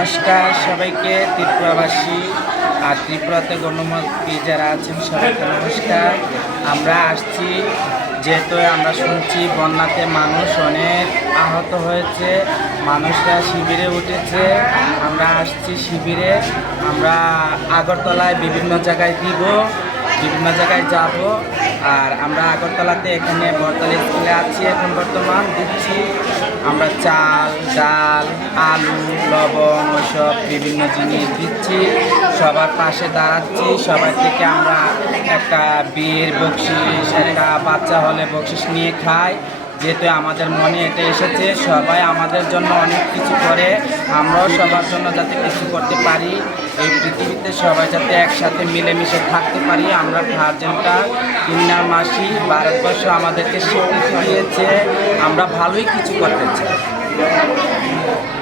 নমস্কার সবাইকে ত্রিপুরাবাসী আর ত্রিপুরাতে গণমন্ত্রী যারা আছেন সবাইকে নমস্কার আমরা আসছি যেহেতু আমরা শুনছি বন্যাতে মানুষ অনেক আহত হয়েছে মানুষরা শিবিরে উঠেছে আমরা আসছি শিবিরে আমরা আগরতলায় বিভিন্ন জায়গায় দিব বিভিন্ন জায়গায় যাব আর আমরা আগরতলাতে এখানে বরতলি স্কুলে আছি এখন বর্তমান দিচ্ছি আমরা চাল ডাল আলু লবণ ওসব বিভিন্ন জিনিস দিচ্ছি সবার পাশে দাঁড়াচ্ছি সবার থেকে আমরা একটা বিয়ের বকশিস একটা বাচ্চা হলে বকশিস নিয়ে খাই যেহেতু আমাদের মনে এটা এসেছে সবাই আমাদের জন্য অনেক কিছু করে আমরাও সবার জন্য যাতে কিছু করতে পারি এই পৃথিবীতে সবাই যাতে একসাথে মিলেমিশে থাকতে পারি আমরা ভার্জেনটা কিনার মাসি ভারতবর্ষ আমাদেরকে স্বীকৃতি দিয়েছে আমরা ভালোই কিছু করতে চাই